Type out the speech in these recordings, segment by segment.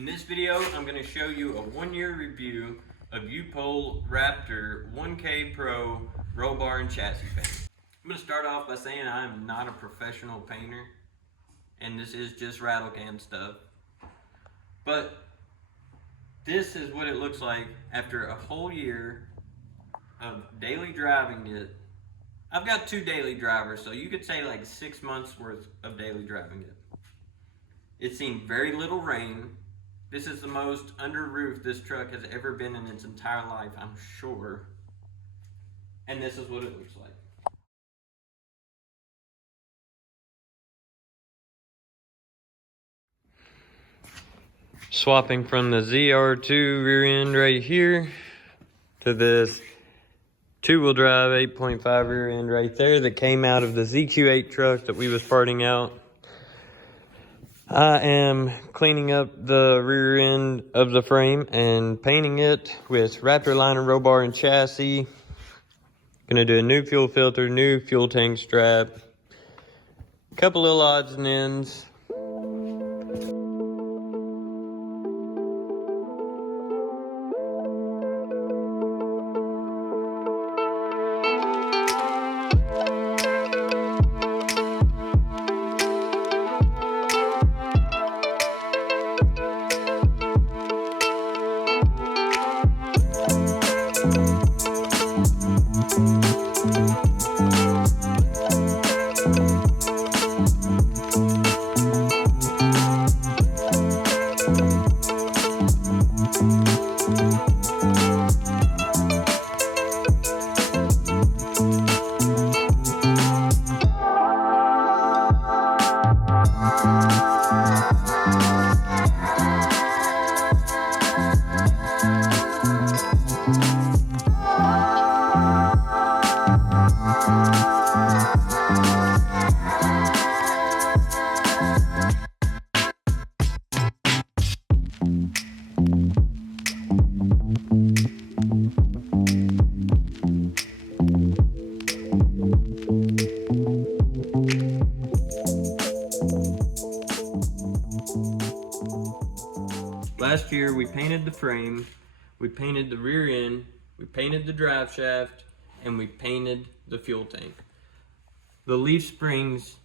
In this video, I'm going to show you a 1-year review of UPOL Raptor 1K Pro roll bar and chassis paint. I'm going to start off by saying I am not a professional painter, and this is just rattle can stuff. But this is what it looks like after a whole year of daily driving it. I've got 2 daily drivers, so you could say like 6 months worth of daily driving it. It's seen very little rain. This is the most under roof this truck has ever been in its entire life, I'm sure. And this is what it looks like. Swapping from the ZR2 rear end right here to this 2-wheel drive 8.5 rear end right there that came out of the ZQ8 truck that we was parting out. I am cleaning up the rear end of the frame and painting it with Raptor liner, roll bar, and chassis. Gonna do a new fuel filter, new fuel tank strap, a couple little odds and ends. Last year we painted the frame, we painted the rear end, we painted the drive shaft, and we painted the fuel tank. The leaf springs,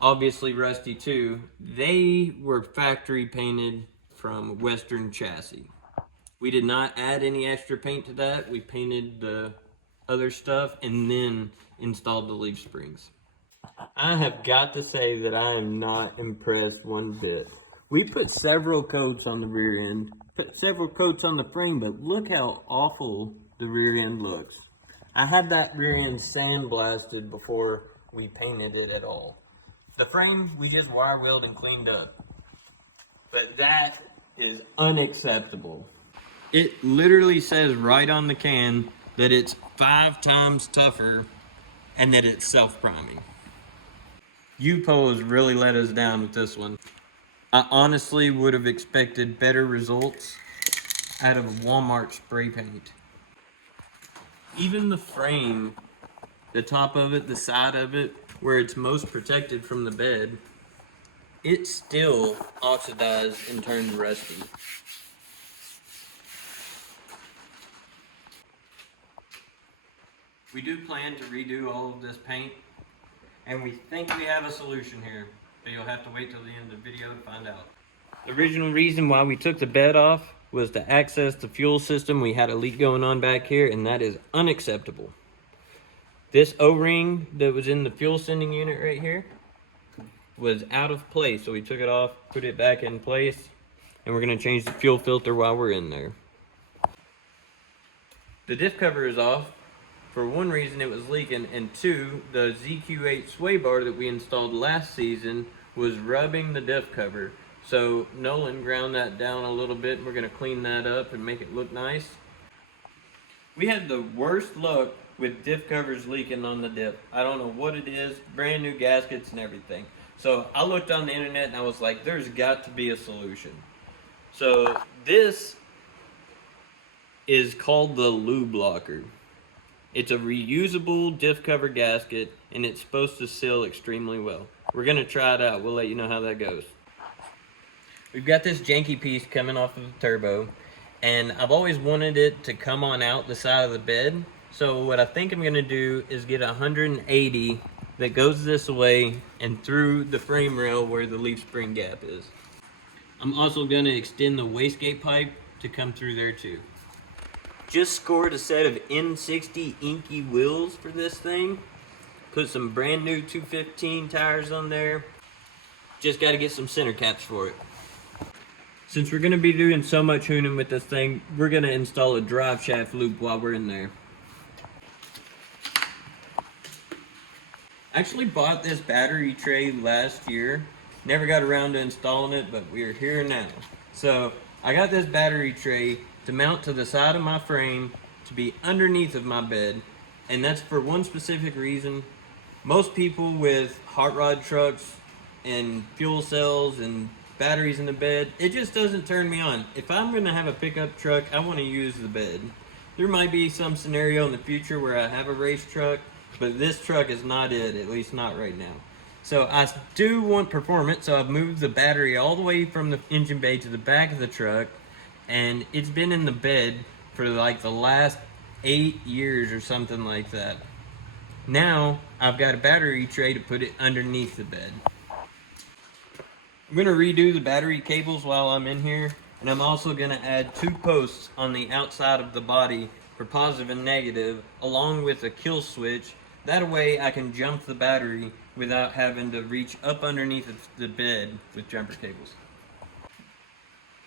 obviously rusty too, they were factory painted from Western chassis. We did not add any extra paint to that. We painted the other stuff and then installed the leaf springs. I have got to say that I am not impressed one bit. We put several coats on the rear end, put several coats on the frame, but look how awful the rear end looks. I had that rear end sandblasted before we painted it at all. The frame, we just wire wheeled and cleaned up. But that is unacceptable. It literally says right on the can that it's 5 times tougher and that it's self-priming. UPOL has really let us down with this one. I honestly would have expected better results out of Walmart spray paint. Even the frame, the top of it, the side of it, where it's most protected from the bed, it's still oxidized and turned rusty. We do plan to redo all of this paint, and we think we have a solution here. But you'll have to wait till the end of the video to find out. The original reason why we took the bed off was to access the fuel system. We had a leak going on back here, and that is unacceptable. This O-ring that was in the fuel sending unit right here was out of place, so we took it off, put it back in place, and we're going to change the fuel filter while we're in there. The diff cover is off. For one reason, it was leaking, and 2, the ZQ8 sway bar that we installed last season was rubbing the diff cover. So Nolan ground that down a little bit, and we're going to clean that up and make it look nice. We had the worst luck with diff covers leaking on the diff. I don't know what it is, brand new gaskets and everything. So I looked on the internet and I was like, there's got to be a solution. So this is called the lube locker. It's a reusable diff cover gasket, and it's supposed to seal extremely well. We're going to try it out. We'll let you know how that goes. We've got this janky piece coming off of the turbo, and I've always wanted it to come on out the side of the bed. So what I think I'm gonna do is get 180 that goes this way and through the frame rail where the leaf spring gap is. I'm also gonna extend the wastegate pipe to come through there too. Just scored a set of N60 inky wheels for this thing. Put some brand new 215 tires on there. Just gotta get some center caps for it. Since we're gonna be doing so much hooning with this thing, we're gonna install a drive shaft loop while we're in there. Actually bought this battery tray last year. Never got around to installing it, but we are here now. So I got this battery tray to mount to the side of my frame to be underneath of my bed. And that's for one specific reason. Most people with hot rod trucks and fuel cells and batteries in the bed, it just doesn't turn me on. If I'm gonna have a pickup truck, I wanna use the bed. There might be some scenario in the future where I have a race truck, but this truck is not it, at least not right now. So I do want performance, so I've moved the battery all the way from the engine bay to the back of the truck, and it's been in the bed for like the last 8 years or something like that. Now I've got a battery tray to put it underneath the bed. I'm gonna redo the battery cables while I'm in here, and I'm also gonna add 2 posts on the outside of the body for positive and negative, along with a kill switch. That way I can jump the battery without having to reach up underneath the bed with jumper cables.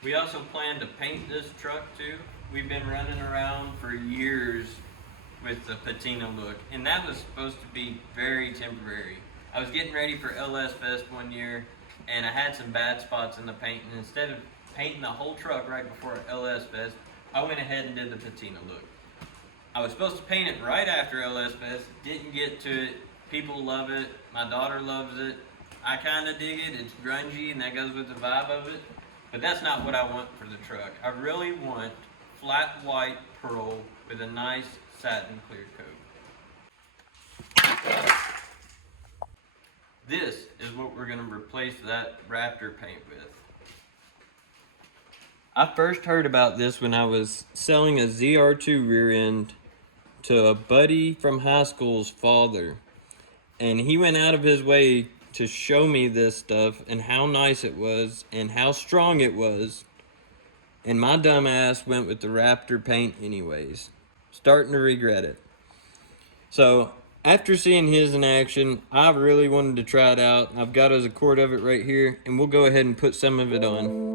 We also plan to paint this truck too. We've been running around for years with the patina look, and that was supposed to be very temporary. I was getting ready for LS Fest one year, and I had some bad spots in the paint, and instead of painting the whole truck right before LS Fest, I went ahead and did the patina look. I was supposed to paint it right after LS Fest, didn't get to it. People love it, my daughter loves it. I kinda dig it, it's grungy and that goes with the vibe of it, but that's not what I want for the truck. I really want flat white pearl with a nice satin clear coat. This is what we're gonna replace that Raptor paint with. I first heard about this when I was selling a ZR2 rear end to a buddy from high school's father. And he went out of his way to show me this stuff and how nice it was and how strong it was. And my dumb ass went with the Raptor paint anyways. Starting to regret it. So after seeing his in action, I really wanted to try it out. I've got a quart of it right here, and we'll go ahead and put some of it on.